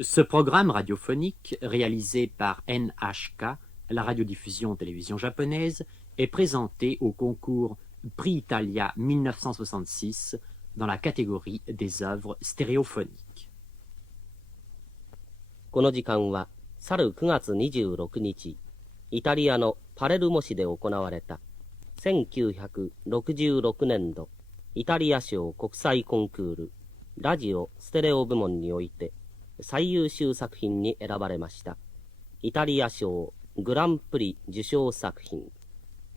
Ce programme radiophonique, réalisé par NHK, la radiodiffusion-télévision japonaise, est présenté au concours Prix Italia 1966 dans la catégorie des œuvres stéréophoniques. この時間は去る9月26日、イタリアのパレルモ市で行われた1966年度イタリア賞国際コンクールラジオステレオ部門において最優秀作品に選ばれましたイタリア賞グランプリ受賞作品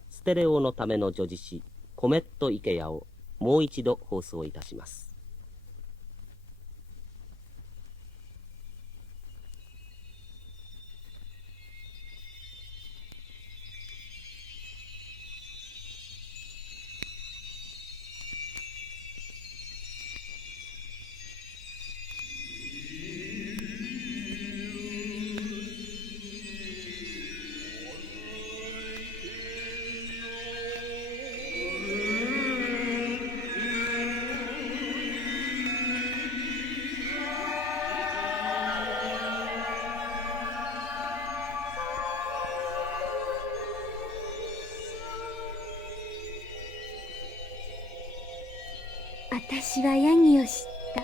ステレオのための叙事詩コメット・イケヤをもう一度放送いたします。私はヤギを知った。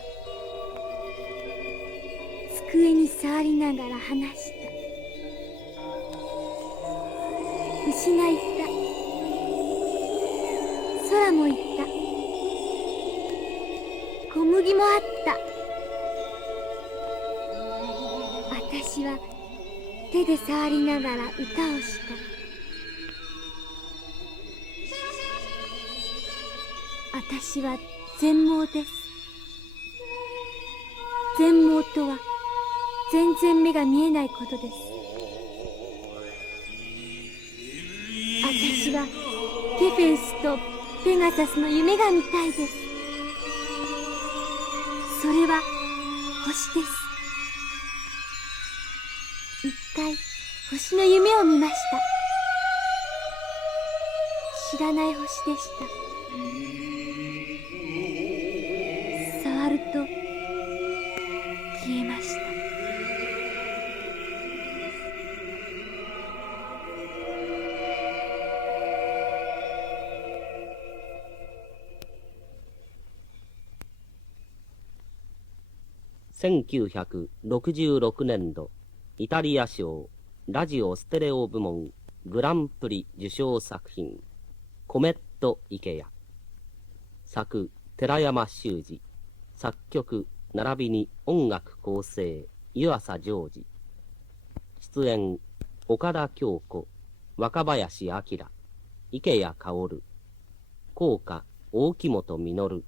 机に触りながら話した。牛が言った。空も言った。小麦もあった。私は手で触りながら歌をした。私は全盲です。全盲とは全然目が見えないことです。私はケフェウスとペガサスの夢が見たいです。それは星です。一回星の夢を見ました。知らない星でした。触ると消えました。1966年度イタリア賞ラジオステレオ部門グランプリ受賞作品コメット・イケヤ作寺山修司作曲並びに音楽構成湯浅ジョージ出演岡田京子若林明池谷薫効果大木本実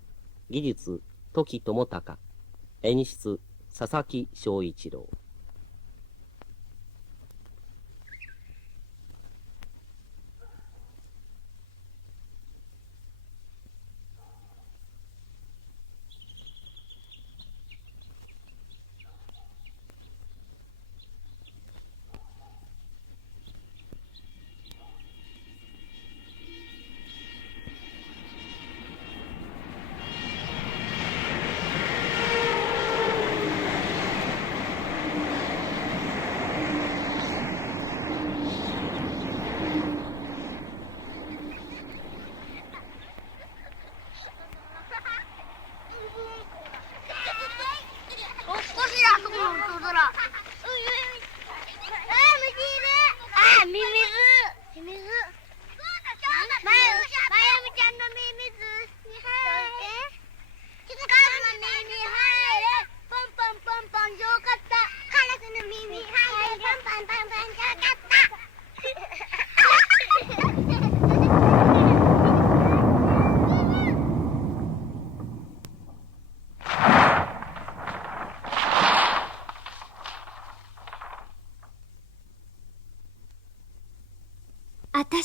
技術時智隆演出佐々木翔一郎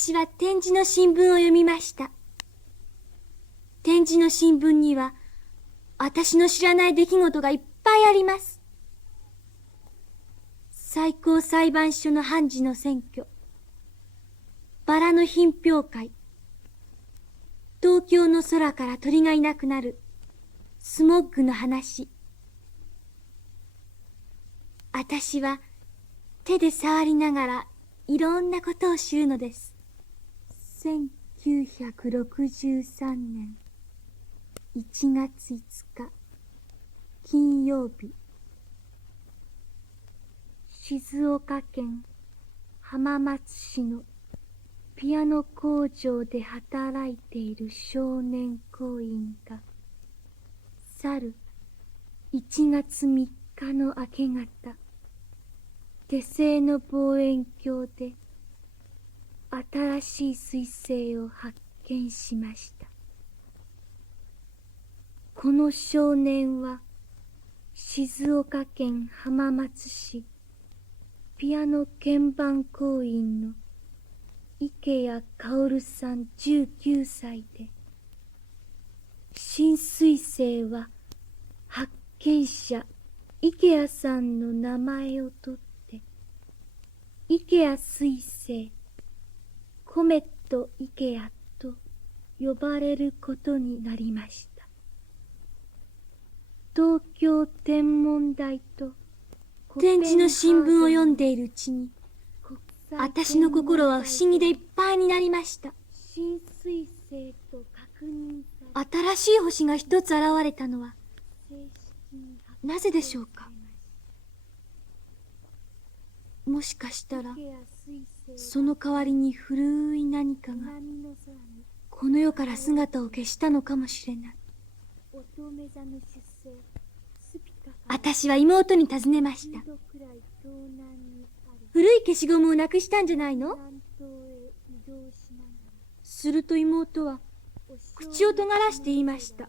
私は点字の新聞を読みました。点字の新聞には私の知らない出来事がいっぱいあります。最高裁判所の判事の選挙、バラの品評会、東京の空から鳥がいなくなるスモッグの話、私は手で触りながらいろんなことを知るのです。1963年1月5日金曜日、静岡県浜松市のピアノ工場で働いている少年工員が去る1月3日の明け方、手製の望遠鏡で新しい彗星を発見しました。この少年は静岡県浜松市ピアノ鍵盤工員の池谷薫さん19歳で、新彗星は発見者池谷さんの名前を取って池谷彗星コメット池谷と呼ばれることになりました。東京天文台と展示の新聞を読んでいるうちに、私の心は不思議でいっぱいになりました。新彗星と確認され、新しい星が一つ現れたのはなぜでしょうか。もしかしたらその代わりに古い何かがこの世から姿を消したのかもしれない。私は妹に尋ねました。古い消しゴムをなくしたんじゃないの？すると妹は口を尖らして言いました。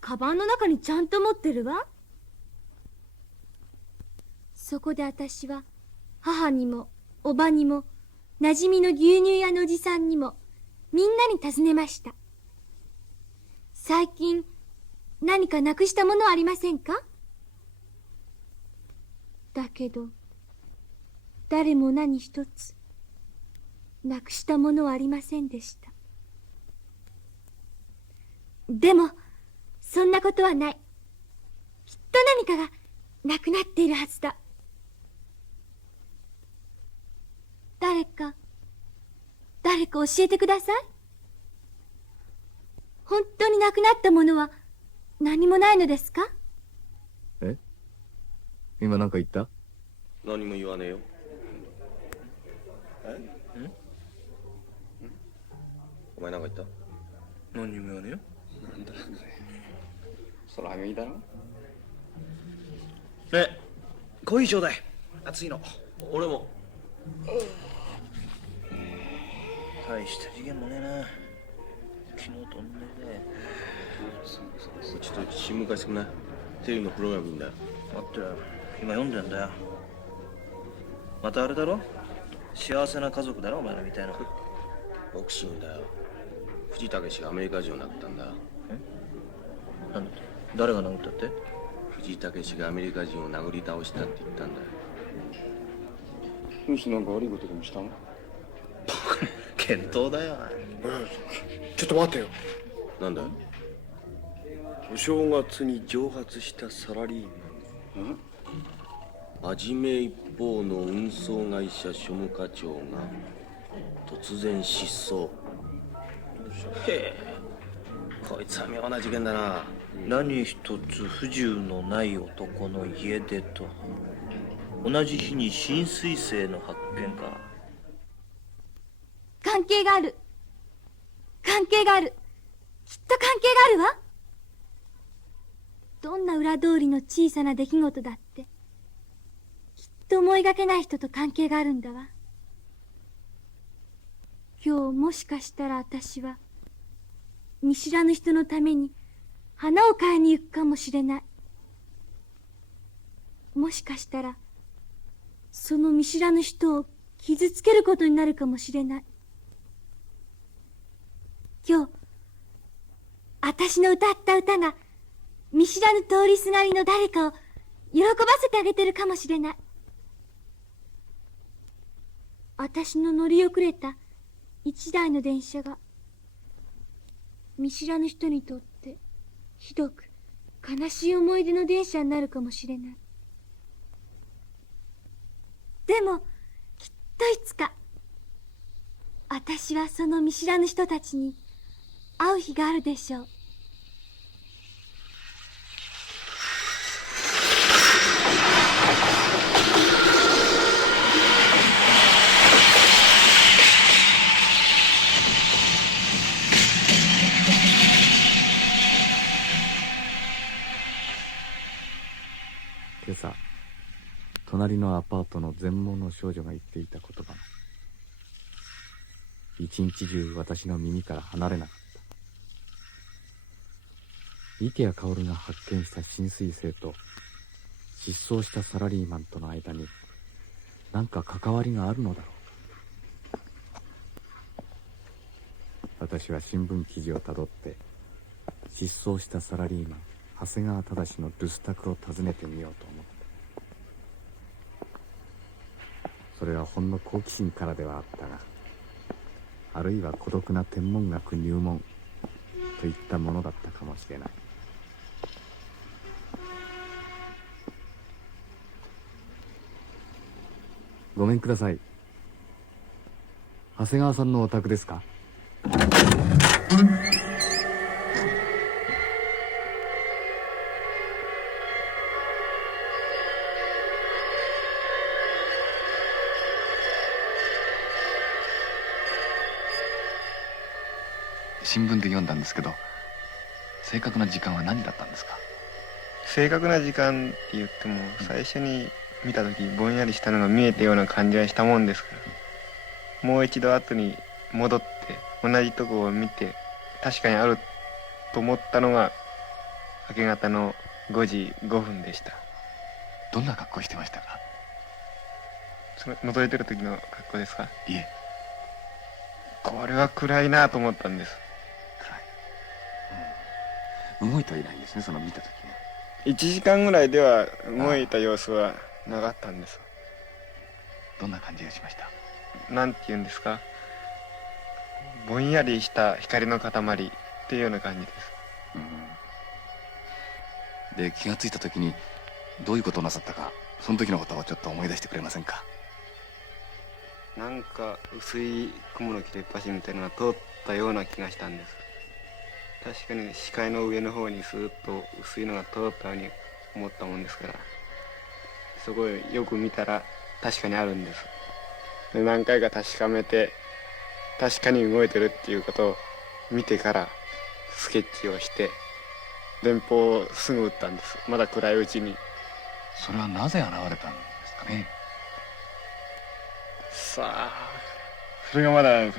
カバンの中にちゃんと持ってるわ。そこで私は母にもおばにも馴染みの牛乳屋のおじさんにもみんなに尋ねました。最近何かなくしたものはありませんか？だけど誰も何一つなくしたものはありませんでした。でもそんなことはない。きっと何かがなくなっているはずだ。誰か教えてください。本当になくなったものは何もないのですか？え？今なんか言った？何も言わねえよ。お前なんか言った？何にも言わねえよ。なんだそれはめいだろ。ね、コーヒーちょうだい。熱いの。俺も。大した次元もねえな。昨日と同じで。ちょっと新聞貸してくんない？テレビのプログラムいいんだよ。待ってよ、今読んでんだよ。またあれだろ、幸せな家族だろお前らみたいな。ボクシングだよ。藤武がアメリカ人を殴ったんだ。なんだって、誰が殴ったって？藤武がアメリカ人を殴り倒したって言ったんだよ。どうしてなんか悪いことでもしたの？検討だよ。ちょっと待ってよ。なんだよ。お正月に蒸発したサラリーマン。真面目一方の運送会社庶務課長が突然失踪。へえ、こいつは妙な事件だな。何一つ不自由のない男の家出と同じ日に新彗星の発見か。関係がある。関係がある。きっと関係があるわ。どんな裏通りの小さな出来事だってきっと思いがけない人と関係があるんだわ。今日もしかしたら私は見知らぬ人のために花を買いに行くかもしれない。もしかしたらその見知らぬ人を傷つけることになるかもしれない。今日私の歌った歌が見知らぬ通りすがりの誰かを喜ばせてあげてるかもしれない。私の乗り遅れた一台の電車が見知らぬ人にとってひどく悲しい思い出の電車になるかもしれない。でもきっといつか私はその見知らぬ人たちに会う日があるでしょう。今朝隣のアパートの全盲の少女が言っていた言葉が一日中私の耳から離れなかった。池谷薫が発見した新彗星と失踪したサラリーマンとの間に何か関わりがあるのだろう。私は新聞記事をたどって失踪したサラリーマン長谷川忠の留守宅を訪ねてみようと思った。それはほんの好奇心からではあったが、あるいは孤独な天文学入門といったものだったかもしれない。ごめんください。長谷川さんのお宅ですか？新聞で読んだんですけど、正確な時間は何だったんですか？正確な時間って言っても、最初に見た時ぼんやりしたのが見えたような感じがしたもんですから、もう一度後に戻って同じとこを見て確かにあると思ったのが明け方の5時5分でした。どんな格好してましたか？その覗いてる時の格好ですか？いえ。これは暗いなと思ったんです。暗い、動いてはいないんですね、その見た時に。1時間ぐらいでは動いた様子はなかったんです。どんな感じがしました？なんて言うんですか、ぼんやりした光の塊っていうような感じです。で、気がついた時にどういうことをなさったか、その時のことをちょっと思い出してくれませんか？なんか薄い雲の切れっ端みたいなのが通ったような気がしたんです。確かに視界の上の方にスーッと薄いのが通ったように思ったもんですから、そこへよく見たら確かにあるんです。で、何回か確かめて確かに動いてるっていうことを見てからスケッチをして電報をすぐ打ったんです。まだ暗いうちに。それはなぜ現れたんですかね？さあ、それがまだはっ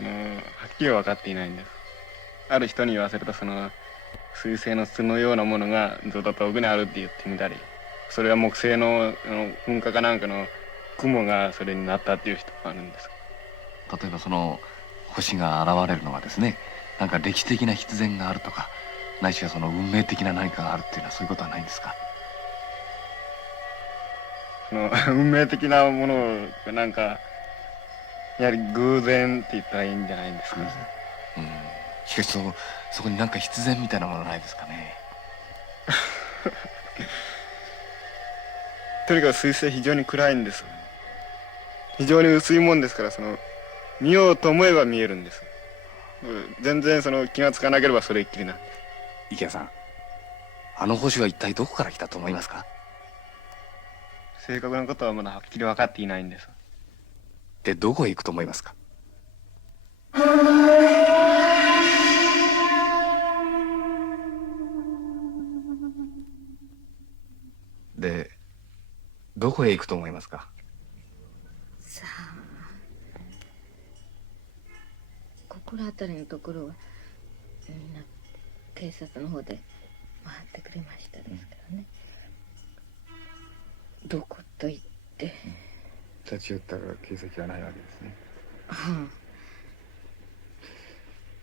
きり分かっていないんです。ある人に言わせると、彗星の巣のようなものがずっと遠くにあるって言ってみたり、それは木星の噴火かなんかの雲がそれになったっていう人もあるんです。例えばその星が現れるのはですね、なんか歴史的な必然があるとか、ないしはその運命的な何かがあるっていうのは、そういうことはないんですか？運命的なものがなんかやはり偶然って言ったらいいんじゃないんですか。しかしそこになんか必然みたいなものないですかね？とにかく彗星非常に暗いんです。非常に薄いもんですから、見ようと思えば見えるんです。全然気がつかなければそれっきりなんです。池谷さん、あの星は一体どこから来たと思いますか？正確なことはまだはっきり分かっていないんです。で、どこへ行くと思いますか？で、どこへ行くと思いますか？さあ、心当たりのところはみんな警察の方で回ってくれましたですからね。どこと言って、立ち寄った形跡はないわけですね。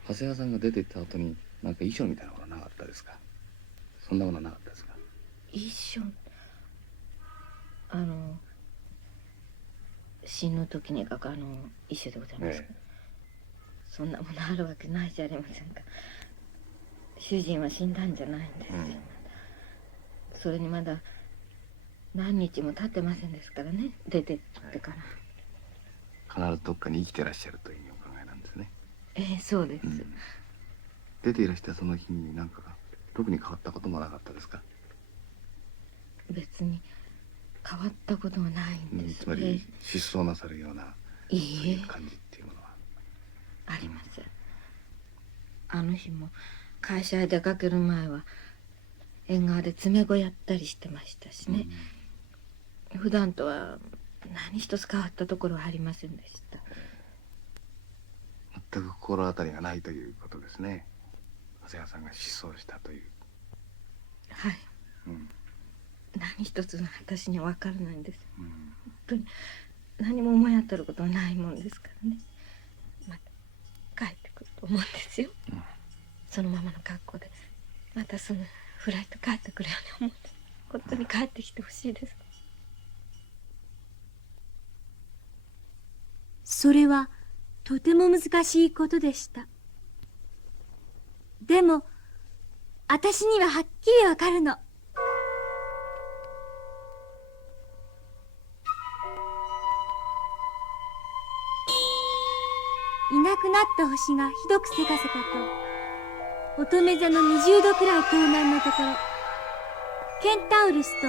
長谷川さんが出て行った後になんか衣装みたいなものなかったですか？そんなものなかったですか？衣装、死ぬ時に書く衣装でございますか？そんなものあるわけないじゃありませんか。主人は死んだんじゃないんですよ。それにまだ何日も経ってませんですからね、出てってから。必ずどっかに生きてらっしゃるというふうにお考えなんですね。そうです、出ていらしたその日に何か特に変わったこともなかったですか？別に変わったことはないんです、つまり失踪なさるようなそういう感じっていうものはありません。あの日も会社へ出かける前は縁側で詰め子やったりしてましたしね、普段とは何一つ変わったところはありませんでした。全く心当たりがないということですね。長谷川さんが失踪したという。はい、何一つ私には分からないんです、本当に何も思い当たることはないもんですからね。また帰ってくると思うんですよ、そのままの格好でまたすぐフライト帰ってくるように思って、本当に帰ってきてほしいです。それはとても難しいことでした。でも私にははっきりわかるの。いなくなった星がひどくせかせかと乙女座の20度くらい東南のところ、ケンタウルスと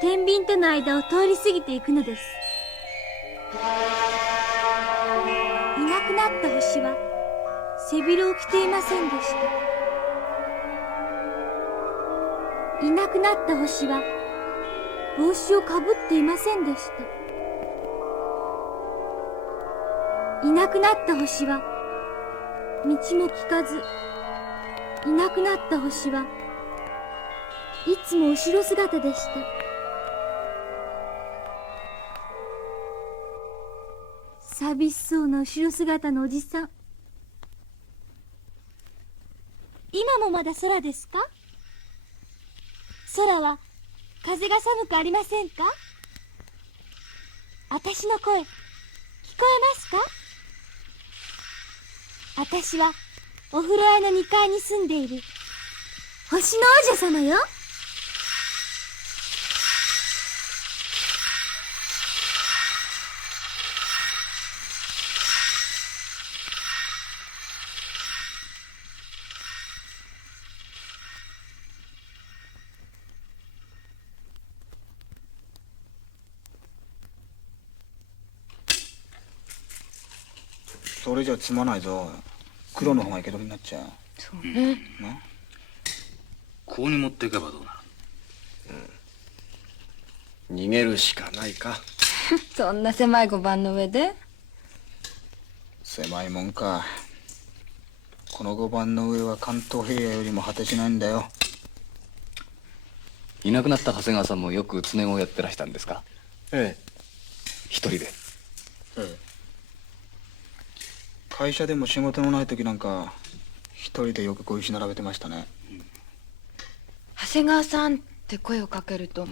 天秤との間を通り過ぎていくのです。いなくなった星は背広を着ていませんでした。いなくなった星は帽子をかぶっていませんでした。いなくなった星は道も聞かず、いなくなった星はいつも後ろ姿でした。寂しそうな後ろ姿のおじさん、今もまだ空ですか？空は風が寒くありませんか？私の声聞こえますか？私はお風呂屋の2階に住んでいる星の王女様よ。それじゃ積まないぞ。黒の方が生け捕りになっちゃう。そうね。ここに持っていけばどうなる？逃げるしかないか。そんな狭い碁盤の上で？狭いもんか。この碁盤の上は関東平野よりも果てしないんだよ。いなくなった長谷川さんもよく常子をやってらしたんですか？ええ。一人で。会社でも仕事のない時なんか一人でよく碁石並べてましたね。長谷川さんって声をかけると、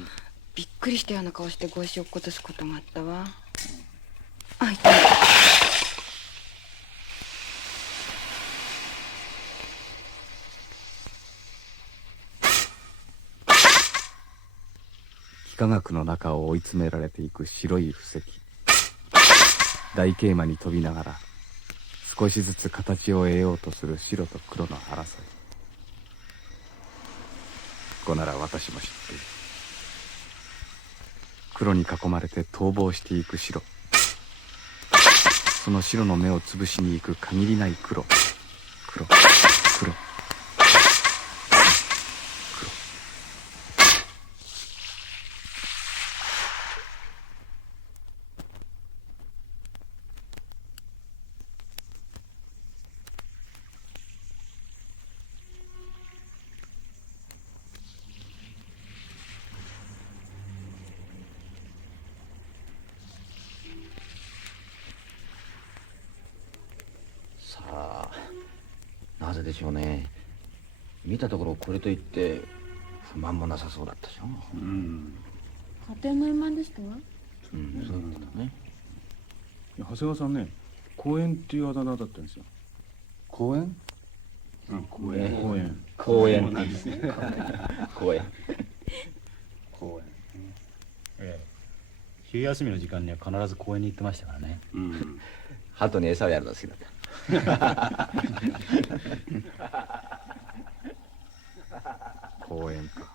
びっくりしたような顔して碁石を落っことすこともあったわ。あ、いた。幾何学の中を追い詰められていく白い布石、大桂馬に飛びながら少しずつ形を得ようとする白と黒の争い。ここなら私も知っている。黒に囲まれて逃亡していく白、その白の目を潰しに行く限りない黒、黒、黒、さあ、なぜでしょうね。見たところこれといって不満もなさそうだったでしょ。家庭の円満でしたわ。そういうことね。長谷川さんね、公園っていうあだ名だったんですよ。公園？公園。公園。公園。公園。公園。昼休みの時間には必ず公園に行ってましたからね。鳩に餌をやるの好きだった。公園か。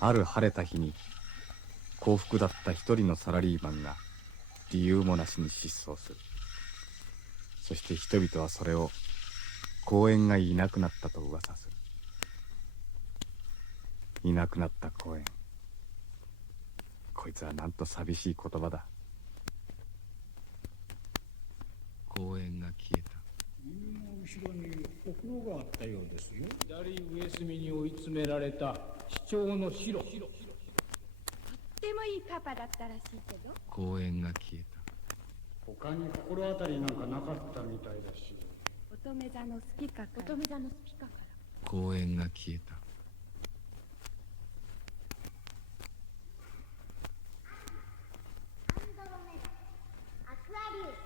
ある晴れた日に幸福だった一人のサラリーマンが理由もなしに失踪する。そして人々はそれを公園がいなくなったと噂する。いなくなった公園。こいつはなんと寂しい言葉だ。公園が消えた。家の後ろにお風呂があったようですよ。左上隅に追い詰められた市長のシロ。とってもいいパパだったらしいけど。公園が消えた。他に心当たりなんかなかったみたいだし。乙女座のスピカから。乙女座のスピカから。公園が消えた。アンドロメダ、アクアリウス、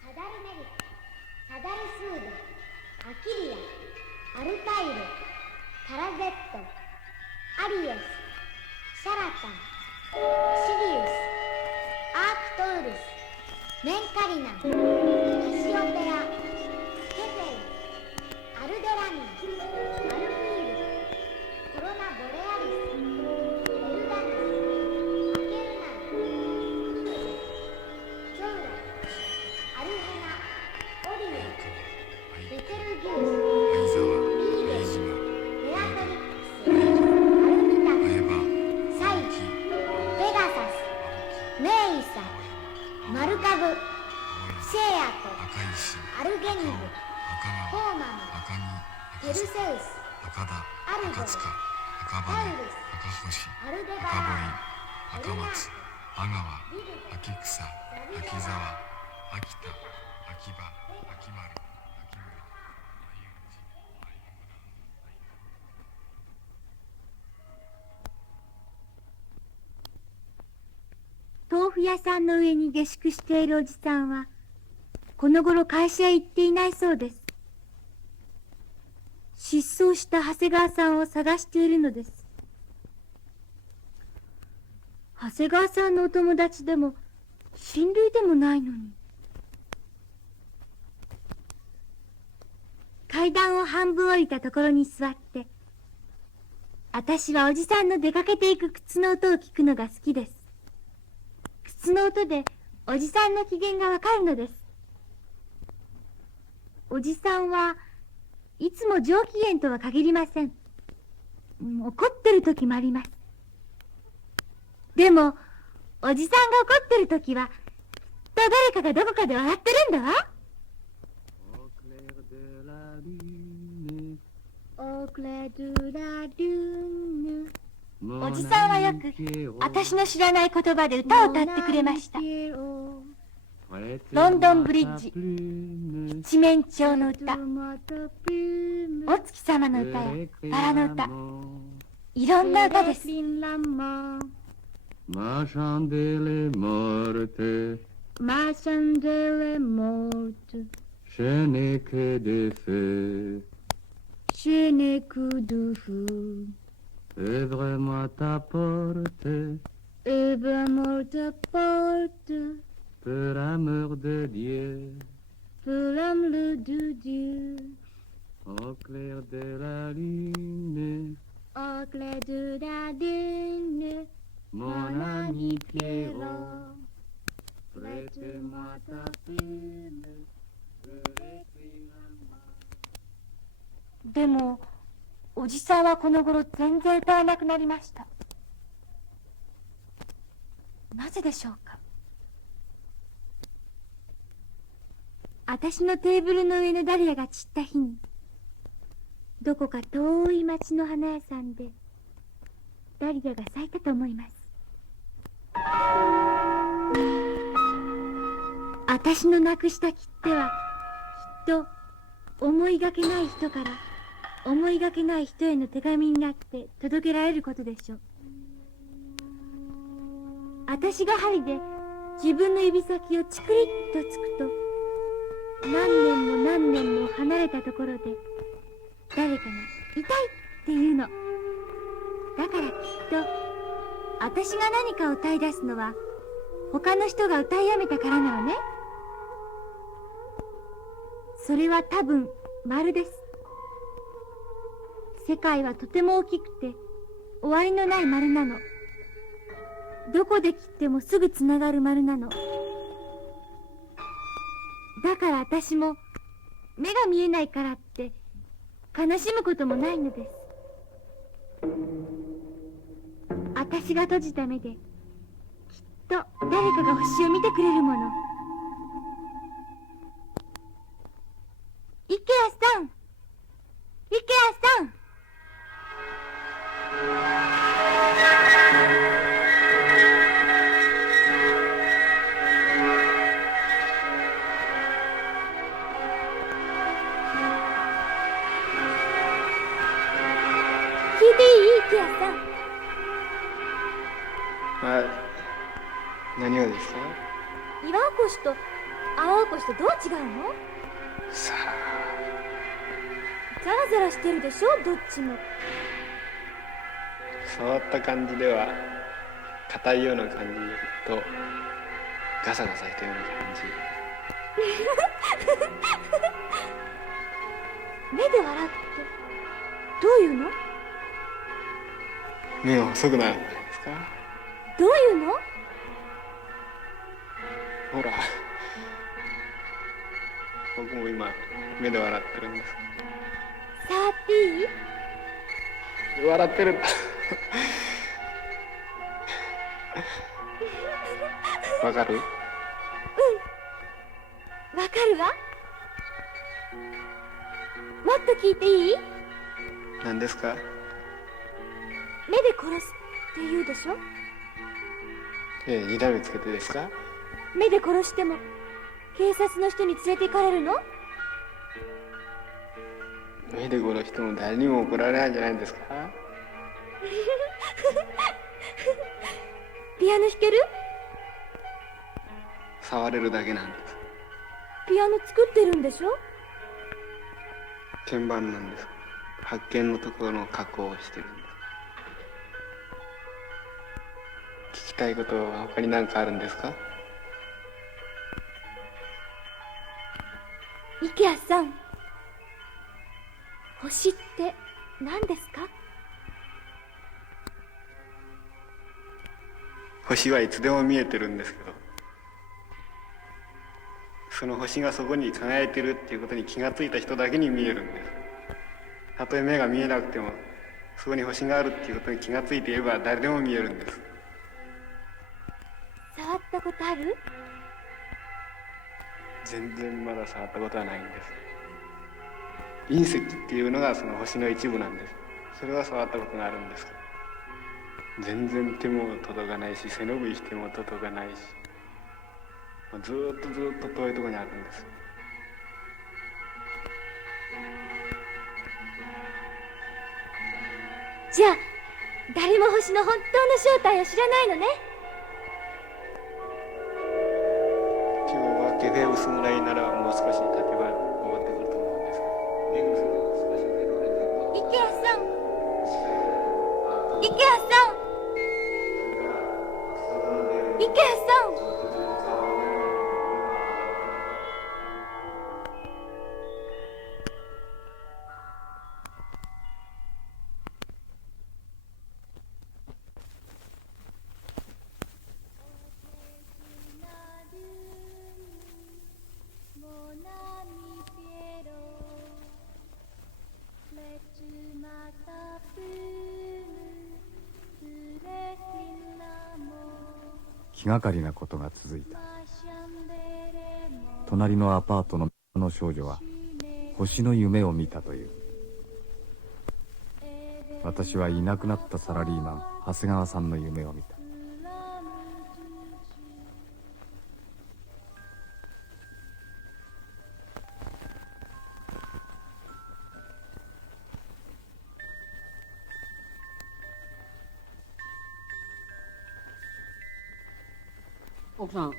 サダルメリカ、サダルスード、アキリア、アルタイル、カラゼット、アリオス、シャラタン、シリウス、アークトウルス、メンカリナン、カシオペア、ケフェイ、アルデラミン、アルフィール、コロナボレアリス、エルダニス、アケルナン、ジョウラ、アルヘナ、オリオン、ベテルギウス、リーベス、ベアトリックス、アルミタス、サイジ、ペガサス、メイサ、マルカブ、シェアト、アルゲニブ、ホーマム、ペルセウス、アルゴル、タウルス、アルデバラン、赤松、阿川、秋草、秋沢、秋田、秋葉、秋丸、秋森、豆腐屋さんの上に下宿しているおじさんはこの頃会社へ行っていないそうです。失踪した長谷川さんを探しているのです。長谷川さんのお友達でも親類でもないのに。階段を半分降りたところに座って、私はおじさんの出かけていく靴の音を聞くのが好きです。靴の音でおじさんの機嫌がわかるのです。おじさんはいつも上機嫌とは限りません。怒ってる時もあります。でもおじさんが怒ってる時はきっと誰かがどこかで笑ってるんだわ。おじさんはよく私の知らない言葉で歌を歌ってくれました。ロンドンブリッジ、七面鳥の歌、お月様の歌やバラの歌、いろんな歌です。マシャンデレモルテ、マシャンデレモルテ、シェネケデフェ、シェネクドゥフ、Ouvre-moi ta porte, ouvre-moi ta porte, pour l'amour de Dieu, pour l'amour de Dieu, au clair de la lune, au clair de la lune, mon ami Pierrot, prête-moi ta plume, pour écrire un mot. でもおじさんはこの頃全然歌わなくなりました。なぜでしょうか。私のテーブルの上のダリアが散った日に、どこか遠い町の花屋さんでダリアが咲いたと思います。私のなくした切手はきっと思いがけない人から思いがけない人への手紙になって届けられることでしょう。私が針で自分の指先をチクリッとつくと、何年も何年も離れたところで誰かが痛いって言うの。だからきっと私が何かを歌い出すのは他の人が歌いやめたからなのね。それは多分丸です。世界はとても大きくて終わりのない丸なの。どこで切ってもすぐつながる丸なの。だから私も目が見えないからって悲しむこともないのです。私が閉じた目できっと誰かが星を見てくれるもの。池谷さん、池谷さん。聞いていい？池谷さん。はい。何をですか？岩おこしと青おこしとどう違うの？さザラザラしてるでしょ、どっちも。触った感じでは硬いような感じとガサガサしたような感じ。目で笑ってどういうの？目が細くなるんじゃないですか？どういうの？ほら、僕も今目で笑ってるんです。触っていい？笑ってる。わかる？わかるわ。もっと聞いていい？何ですか？目で殺すって言うでしょ。二段目つけてですか？目で殺しても警察の人に連れて行かれるの？目で殺しても誰にも怒られないんじゃないんですか？ピアノ弾ける？触れるだけなんです。ピアノ作ってるんでしょ？鍵盤なんです。発見のところの加工をしてるんです。聞きたいことは他に何かあるんですか？池谷さん、星って何ですか？星はいつでも見えてるんですけど、その星がそこに輝いてるっていうことに気がついた人だけに見えるんです。たとえ目が見えなくてもそこに星があるっていうことに気がついていれば誰でも見えるんです。触ったことある？全然まだ触ったことはないんです。隕石っていうのがその星の一部なんです。それは触ったことがあるんですけど、全然手も届かないし背伸びしても届かないし、ずーっと遠いところにあるんです。じゃあ誰も星の本当の正体を知らないのね。今日は毛で薄暗いならもう少し経てば戻ってくると思うんですけど。池谷さん、池谷さん、池谷さん。気がかりなことが続いた。隣のアパートの少女は星の夢を見たという。私はいなくなったサラリーマン長谷川さんの夢を見た。奥さん、こ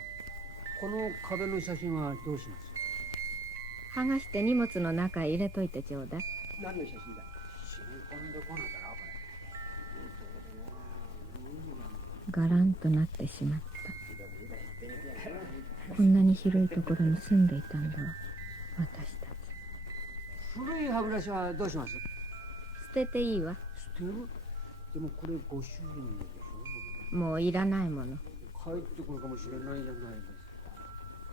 の壁の写真はどうします？剥がして荷物の中へ入れといてちょうだい。何の写真だ？染み込んでこないだろこれ。ガランとなってしまった。こんなに広いところに住んでいたんだわ、私たち。古い歯ブラシはどうします？捨てていいわ。捨てる？でもこれご主人のでしょ。もういらないもの。帰ってくるかもしれないじゃないですか。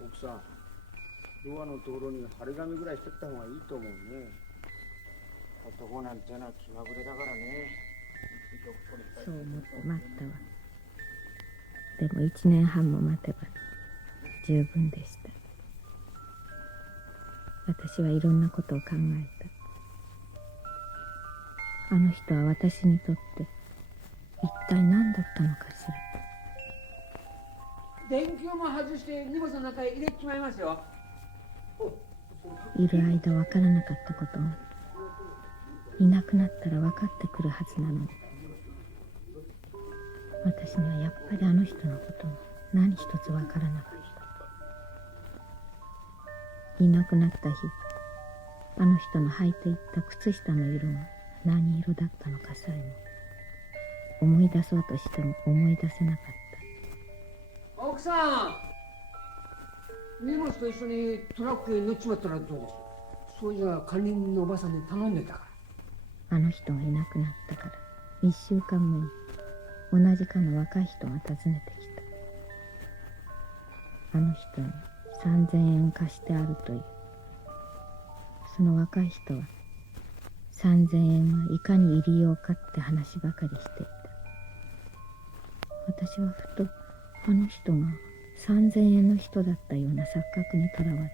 奥さん、ドアのところに張り紙ぐらいしてった方がいいと思うね。男なんてのは気まぐれだからね。そう思って待ったわ。でも1年半も待てば十分でした。私はいろんなことを考えた。あの人は私にとって一体何だったのかしら。電球も外して荷物の中へ入れちまいますよ。いる間わからなかったことがいなくなったら分かってくるはずなのに、私にはやっぱりあの人のことが何一つ分からなかった。いなくなった日、あの人の履いていった靴下の色が何色だったのかさえも思い出そうとしても思い出せなかった。奥さん、荷物と一緒にトラックへ乗っちまったらどうです？そうじゃ管理人のおばさんに頼んでたから。あの人がいなくなったから1週間目に同じ科の若い人が訪ねてきた。あの人に3000円貸してあるという。その若い人は3000円がいかに入りようかって話ばかりしていた。私はふとあの人が3000円の人だったような錯覚にとらわれ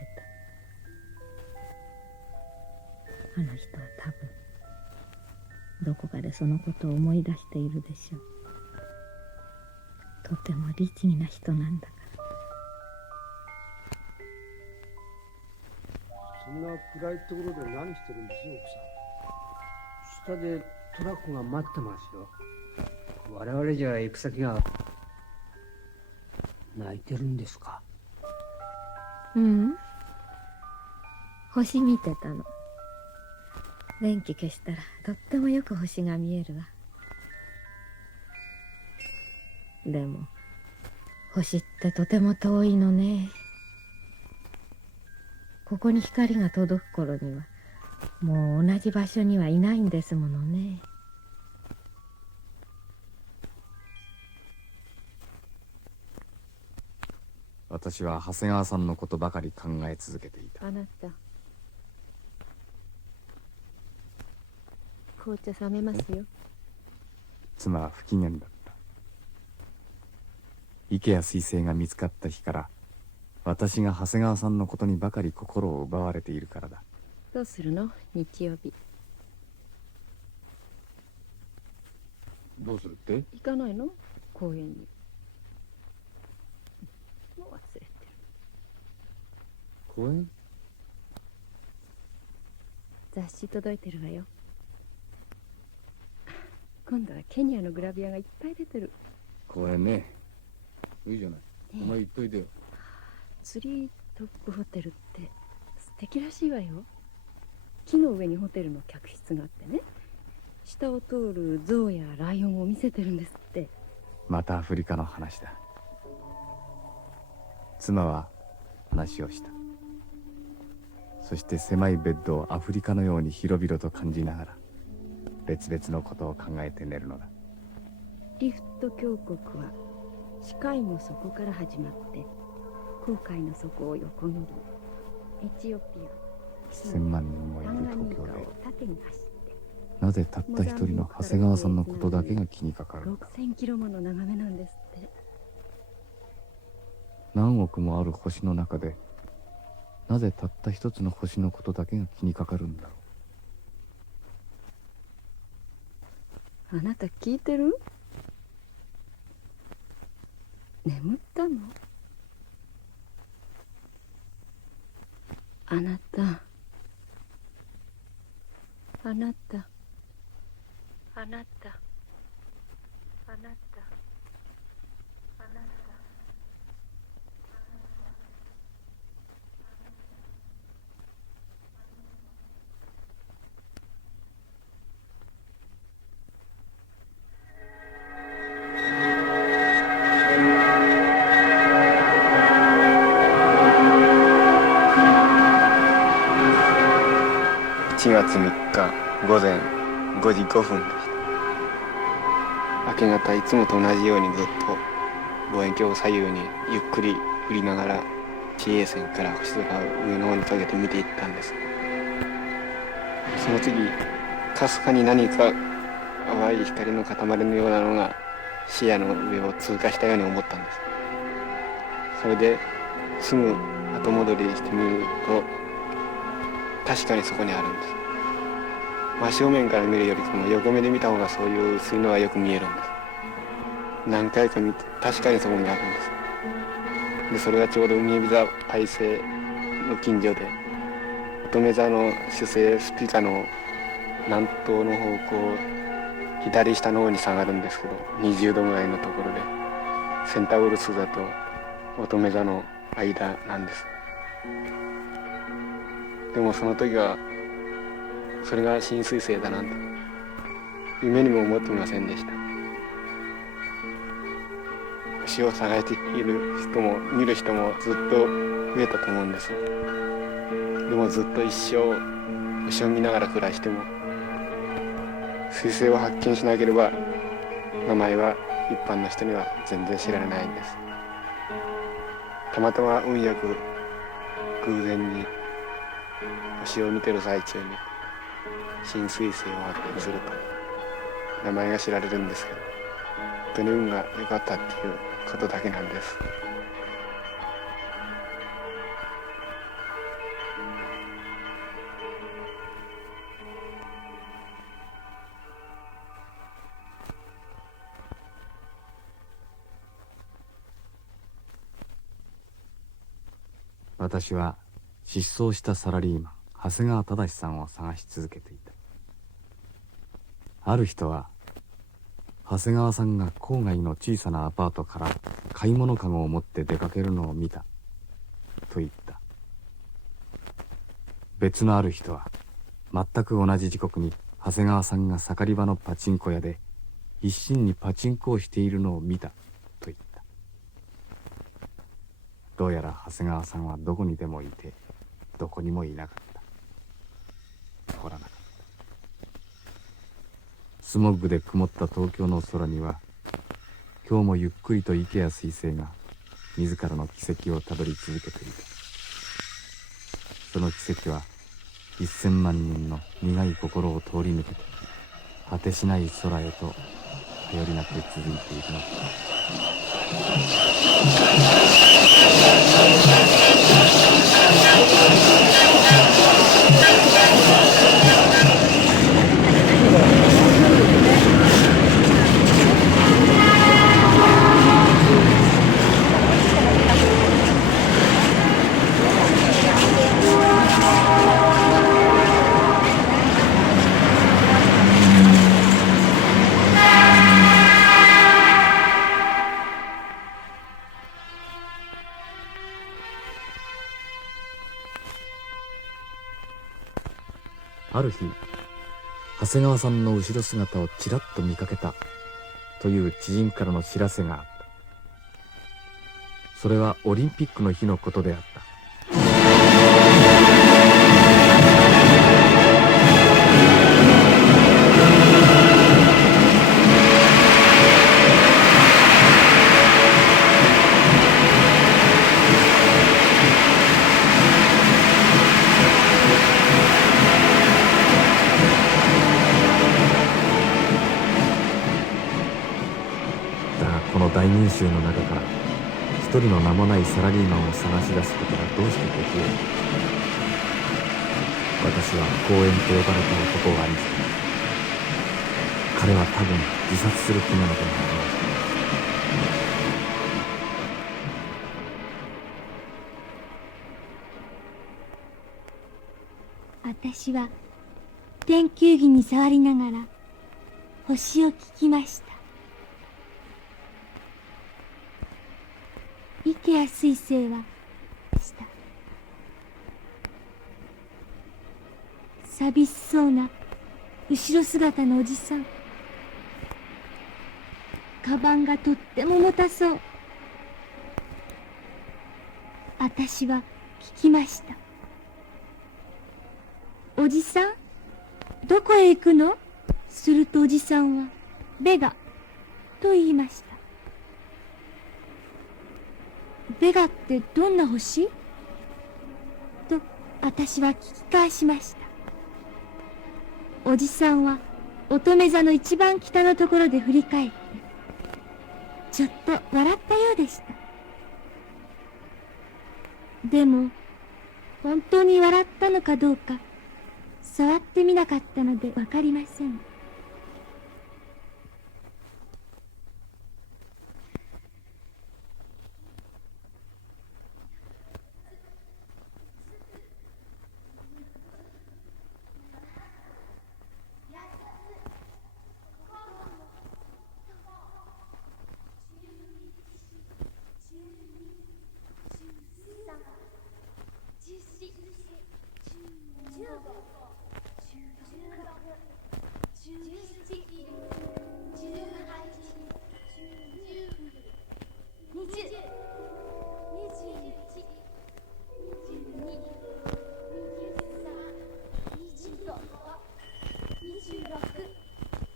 た。あの人は多分どこかでそのことを思い出しているでしょう。とても律儀な人なんだから。そんな暗いところで何してるんですよ、奥さん。下でトラックが待ってますよ。我々じゃ行く先が。泣いてるんですか？うん。星見てたの。電気消したらとってもよく星が見えるわ。でも星ってとても遠いのね。ここに光が届く頃にはもう同じ場所にはいないんですものね。私は長谷川さんのことばかり考え続けていた。あなた、紅茶冷めますよ。妻は不機嫌だった。池や彗星が見つかった日から私が長谷川さんのことにばかり心を奪われているからだ。どうするの？日曜日。どうするって？行かないの？公園に。もう忘れてる。公園？雑誌届いてるわよ。今度はケニアのグラビアがいっぱい出てる。公園ね。いいじゃない。お前言っといてよ。ツリートップホテルって素敵らしいわよ。木の上にホテルの客室があってね、下を通る象やライオンを見せてるんですって。またアフリカの話だ。妻は話をした。そして狭いベッドをアフリカのように広々と感じながら別々のことを考えて寝るのだ。リフト峡谷は視界の底から始まって紅海の底を横切り、エチオピア1000万人もいる東京で縦に走って、なぜたった一人の長谷川さんのことだけが気にかかるのだ。6000キロもの眺めなんですって。何億もある星の中でなぜたった一つの星のことだけが気にかかるんだろあなた聞いてる？眠ったの？あなた、あなた、あなた、あなた、あなた。午前5時5分でした。明け方いつもと同じようにずっと望遠鏡を左右にゆっくり振りながら地平線から星空を上の方にかけて見ていったんです。その次かすかに何か淡い光の塊のようなのが視野の上を通過したように思ったんです。それですぐ後戻りしてみると確かにそこにあるんです。真正面から見るよりも横目で見た方がそういう薄いのがよく見えるんです。何回か見て確かにそこにあるんです。でそれがちょうど海海座大星の近所で乙女座の主星スピカの南東の方向左下の方に下がるんですけど20度ぐらいのところでセンタウルス座と乙女座の間なんです。でもその時はそれが新彗星だなんて夢にも思っていませんでした。星を探している人も見る人もずっと増えたと思うんです。でもずっと一生星を見ながら暮らしても彗星を発見しなければ名前は一般の人には全然知られないんです。たまたま運よく偶然に星を見てる最中に新彗星を発見すると名前が知られるんですけど本当に運が良かったっていうことだけなんです。私は失踪したサラリーマン長谷川忠さんを探し続けていた。ある人は長谷川さんが郊外の小さなアパートから買い物かごを持って出かけるのを見たと言った。別のある人は全く同じ時刻に長谷川さんが盛り場のパチンコ屋で一心にパチンコをしているのを見たと言った。どうやら長谷川さんはどこにでもいてどこにもいなかった。おらなかった。スモッグで曇った東京の空には今日もゆっくりと池や彗星が自らの軌跡をたどり続けていた。その軌跡は1000万人の苦い心を通り抜けて果てしない空へと頼りなく続いているのだ。ある日、長谷川さんの後ろ姿をちらっと見かけたという知人からの知らせがあった。それはオリンピックの日のことであった。大民衆の中から一人の名もないサラリーマンを探し出すことがどうしてできるのか。私は公園と呼ばれた男を案じた。彼は多分自殺する気なのではない。私は天球儀に触りながら星を聞きました。池や彗星は下。寂しそうな後ろ姿のおじさん。カバンがとっても重たそう。私は聞きました。おじさん、どこへ行くの？するとおじさんは、ベガ、と言いました。ベガってどんな星？と、私は聞き返しました。おじさんは、乙女座の一番北のところで振り返って、ちょっと笑ったようでした。でも、本当に笑ったのかどうか、触ってみなかったのでわかりません。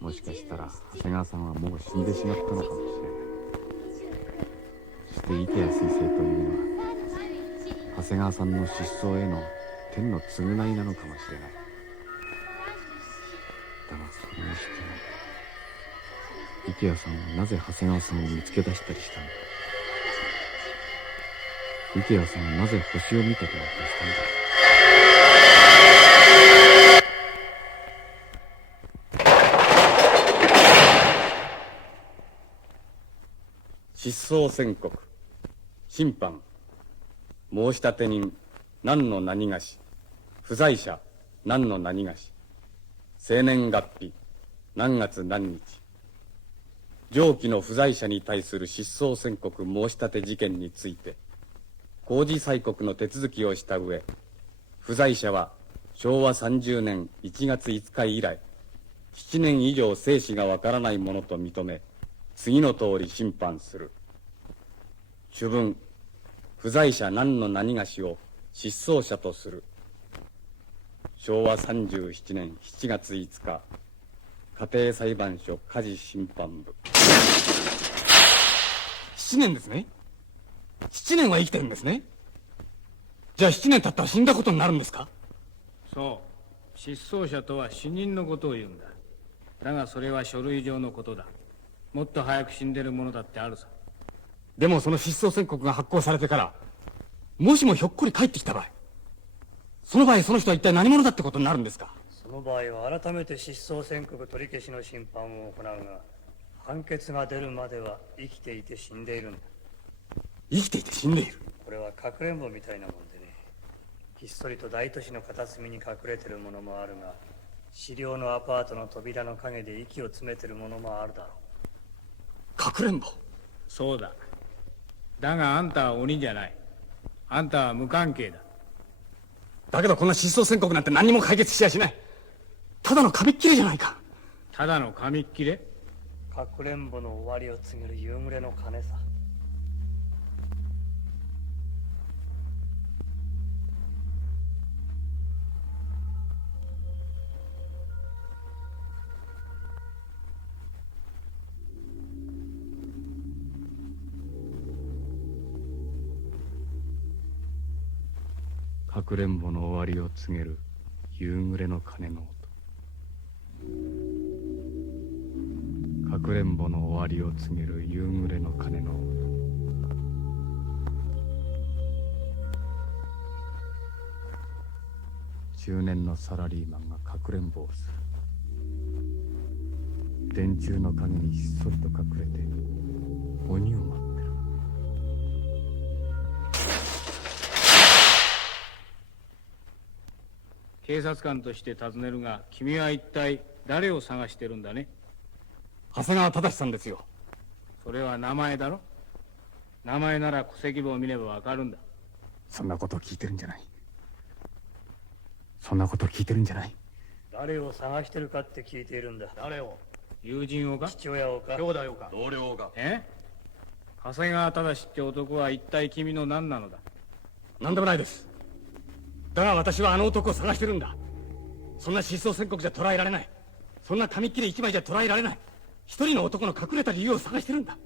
もしかしたら長谷川さんはもう死んでしまったのかもしれない。そして池谷彗星というのは長谷川さんの失踪への天の償いなのかもしれない。だがそれにしても池谷さんはなぜ長谷川さんを見つけ出したりしたのか。池谷さんはなぜ星を見てと言ったんだ。失踪宣告、審判、申立人何の何がし、不在者何の何がし、生年月日何月何日。上記の不在者に対する失踪宣告申立事件について公示催告の手続きをした上、不在者は昭和30年1月5日以来7年以上生死がわからないものと認め、次の通り審判する。主文、不在者何の何がしを失踪者とする。昭和37年7月5日、家庭裁判所家事審判部。7年ですね。7年は生きてるんですね。じゃあ7年経ったら死んだことになるんですか？そう。失踪者とは死人のことを言うんだ。だがそれは書類上のことだ。もっと早く死んでるものだってあるさ。でもその失踪宣告が発行されてから、もしもひょっこり帰ってきた場合、その場合その人は一体何者だってことになるんですか？その場合は改めて失踪宣告取り消しの審判を行うが、判決が出るまでは生きていて死んでいるんだ。生きていて死んでいる？これはかくれんぼみたいなもんでね、ひっそりと大都市の片隅に隠れてるものもあるが、資料のアパートの扉の陰で息を詰めてるものもあるだろう。かくれんぼ？そうだ。だがあんたは鬼じゃない。あんたは無関係だ。だけどこんな失踪宣告なんて何も解決しやしない。ただの紙っ切れじゃないか。ただの紙っ切れ？かくれんぼの終わりを告げる夕暮れの鐘さ。かくれんぼの終わりを告げる夕暮れの鐘の音。かくれんぼの終わりを告げる夕暮れの鐘の音。中年のサラリーマンがかくれんぼをする。電柱の陰にひっそりと隠れて鬼を待ってる。警察官として尋ねるが、君は一体誰を探してるんだね？長谷川忠さんですよ。それは名前だろ？名前なら戸籍簿を見ればわかるんだ。そんなことを聞いてるんじゃない。そんなことを聞いてるんじゃない。誰を探してるかって聞いているんだ。誰を？友人をか？父親をか？兄弟をか？同僚をか？長谷川忠って男は一体君の何なのだ？何でもないです。だが私はあの男を探してるんだ。そんな失踪宣告じゃ捕らえられない。そんな紙切れ一枚じゃ捕らえられない。一人の男の隠れた理由を探してるんだ。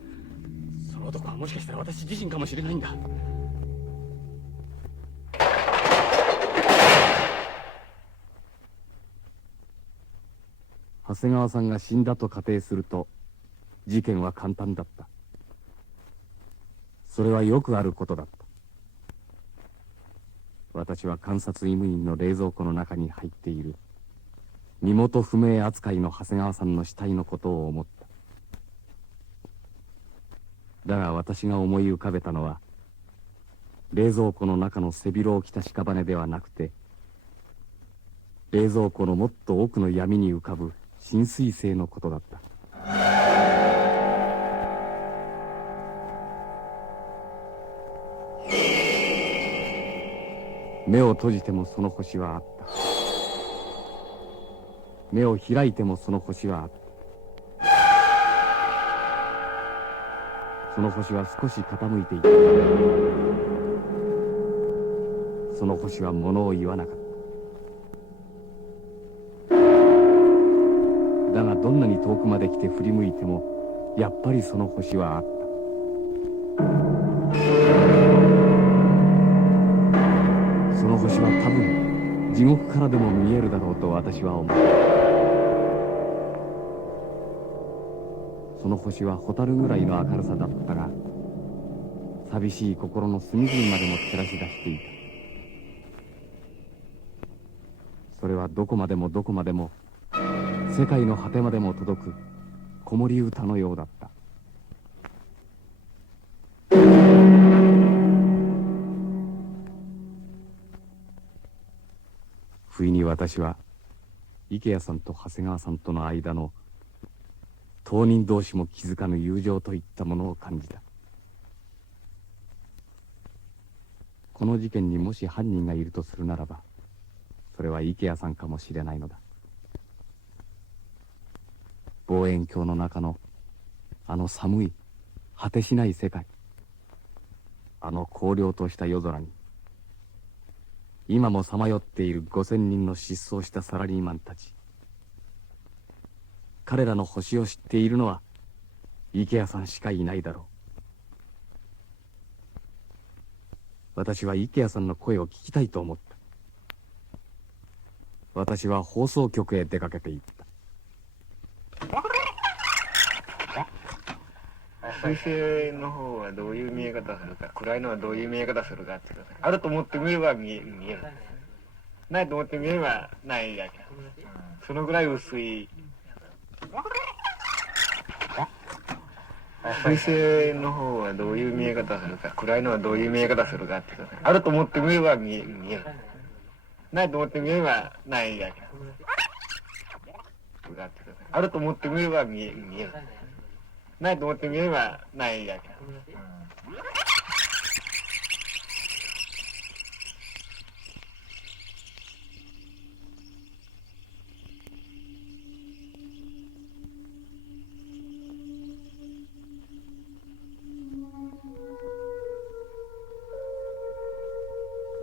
その男はもしかしたら私自身かもしれないんだ。長谷川さんが死んだと仮定すると事件は簡単だった。それはよくあることだった。私は監察医務院の冷蔵庫の中に入っている身元不明扱いの長谷川さんの死体のことを思った。だが私が思い浮かべたのは冷蔵庫の中の背広を着た屍ではなくて、冷蔵庫のもっと奥の闇に浮かぶ新彗星のことだった。目を閉じてもその星はあった。目を開いてもその星はあった。その星は少し傾いていた。その星は物を言わなかった。だがどんなに遠くまで来て振り向いてもやっぱりその星はあった。その星は多分地獄からでも見えるだろうと私は思う。その星は蛍ぐらいの明るさだったが、寂しい心の隅々までも照らし出していた。それはどこまでもどこまでも世界の果てまでも届く子守歌のようだった。不意に私は池谷さんと長谷川さんとの間の当人同士も気づかぬ友情といったものを感じた。この事件にもし犯人がいるとするならば、それは池谷さんかもしれないのだ。望遠鏡の中のあの寒い果てしない世界、あの荒涼とした夜空に今もさまよっている5000人の失踪したサラリーマンたち、彼らの星を知っているのは池谷さんしかいないだろう。私は池谷さんの声を聞きたいと思った。私は放送局へ出かけていった。彗星の方はどういう見え方するか、暗いのはどういう見え方するかってことあると思ってみれば見える、ないと思ってみればないだけ。そのぐらい薄い。彗星の方はどういう見え方するか、暗いのはどういう見え方するかってことあると思ってみれば見える、ないと思ってみればないだけ。あると思ってみれば見える、ないと思ってみればないだけ。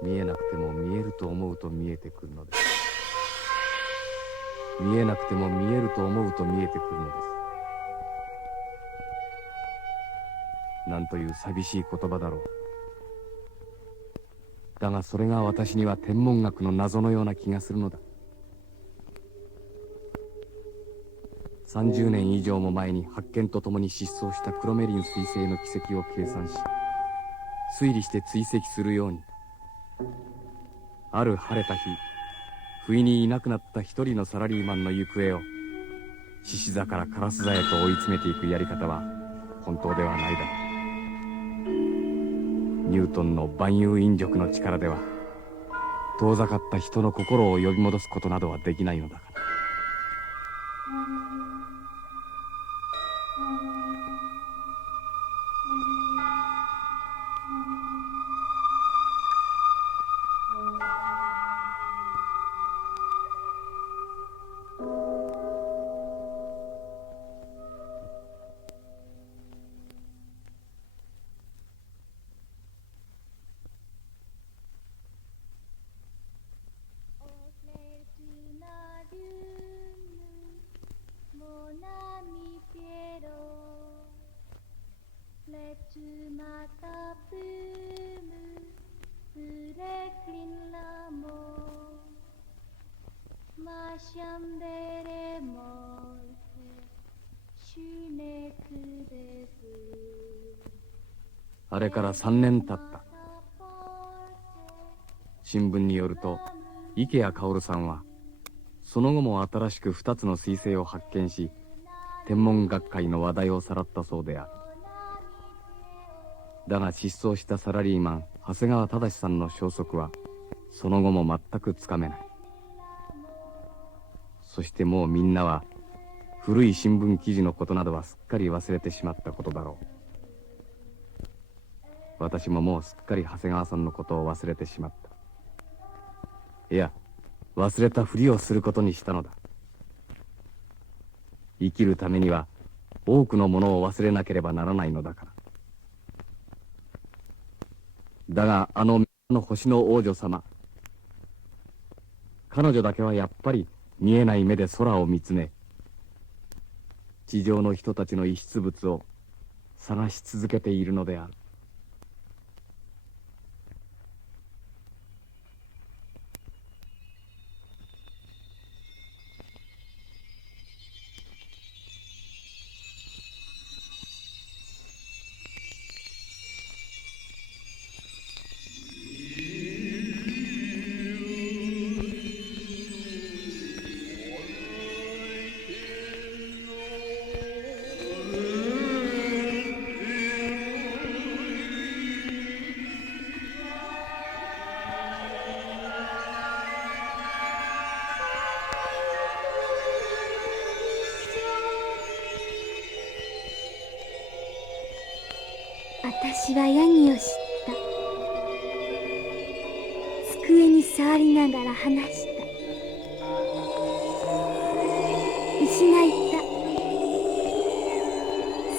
見えなくても見えると思うと見えてくるのです。見えなくても見えると思うと見えてくるのです。なんという寂しい言葉だろう。だがそれが私には天文学の謎のような気がするのだ。30年以上も前に発見とともに失踪したクロメリン彗星の軌跡を計算し、推理して追跡するように、ある晴れた日、不意にいなくなった一人のサラリーマンの行方を獅子座から烏座へと追い詰めていくやり方は本当ではないだろう。ニュートンの万有引力の力では遠ざかった人の心を呼び戻すことなどはできないのだから。なあれから3年経った。新聞によると池谷薫さんはその後も新しく2つの彗星を発見し、天文学会の話題をさらったそうである。だが失踪したサラリーマン長谷川忠さんの消息はその後も全くつかめない。そしてもうみんなは古い新聞記事のことなどはすっかり忘れてしまったことだろう。私ももうすっかり長谷川さんのことを忘れてしまった。いや、忘れたふりをすることにしたのだ。生きるためには多くのものを忘れなければならないのだから。だがあの星の王女様、彼女だけはやっぱり見えない目で空を見つめ、地上の人たちの遺失物を探し続けているのである。私はヤギを知った。机に触りながら話した。牛がいた。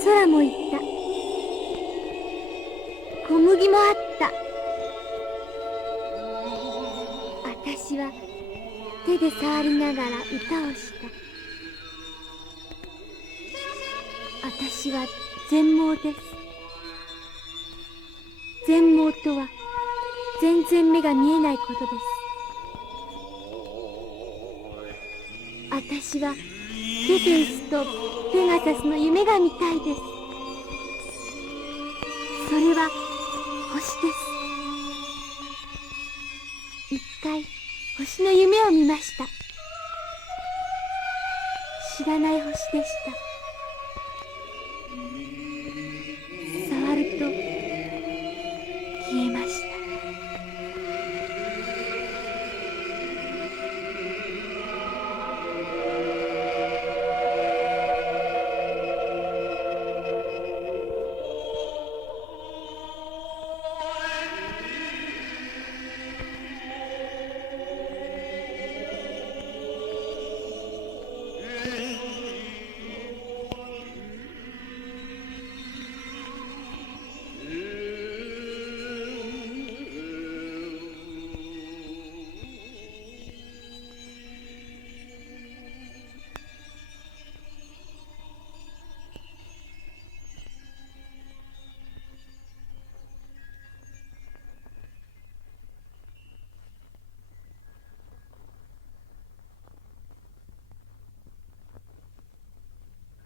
空もいた。小麦もあった。私は手で触りながら歌をした。私は全盲です。全盲とは全然目が見えないことです。私はテセウスとペガサスの夢が見たいです。それは星です。一回星の夢を見ました。知らない星でした。触ると消えました。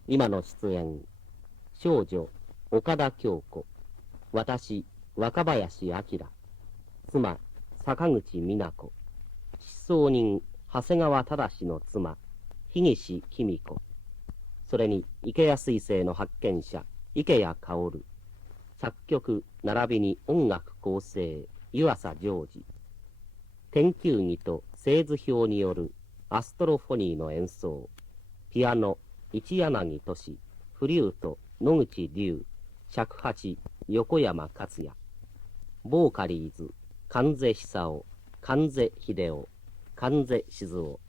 今の出演、少女岡田京子、私若林明、妻坂口美奈子、失踪人長谷川忠の妻樋岸公子、それに池谷彗星の発見者池谷薫、作曲並びに音楽構成湯浅ジョージ、天球儀と製図表によるアストロフォニーの演奏、ピアノ一柳俊、フリュート野口龍、尺八横山克也、ボーカリーズ関瀬久夫、関瀬秀夫、関瀬静夫、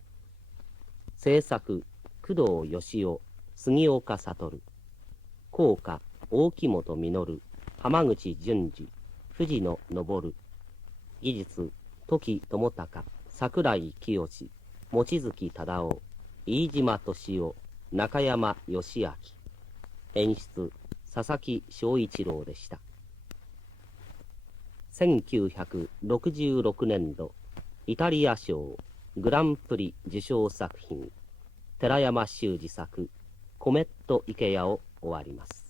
制作工藤義雄、杉岡悟、効果大木本実、浜口淳二、藤野昇、技術時智隆、櫻井清、望月忠夫、飯島敏夫、中山義明、演出佐々木昭一郎でした。1966年度イタリア賞グランプリ受賞作品、寺山修司作「コメット池谷」を終わります。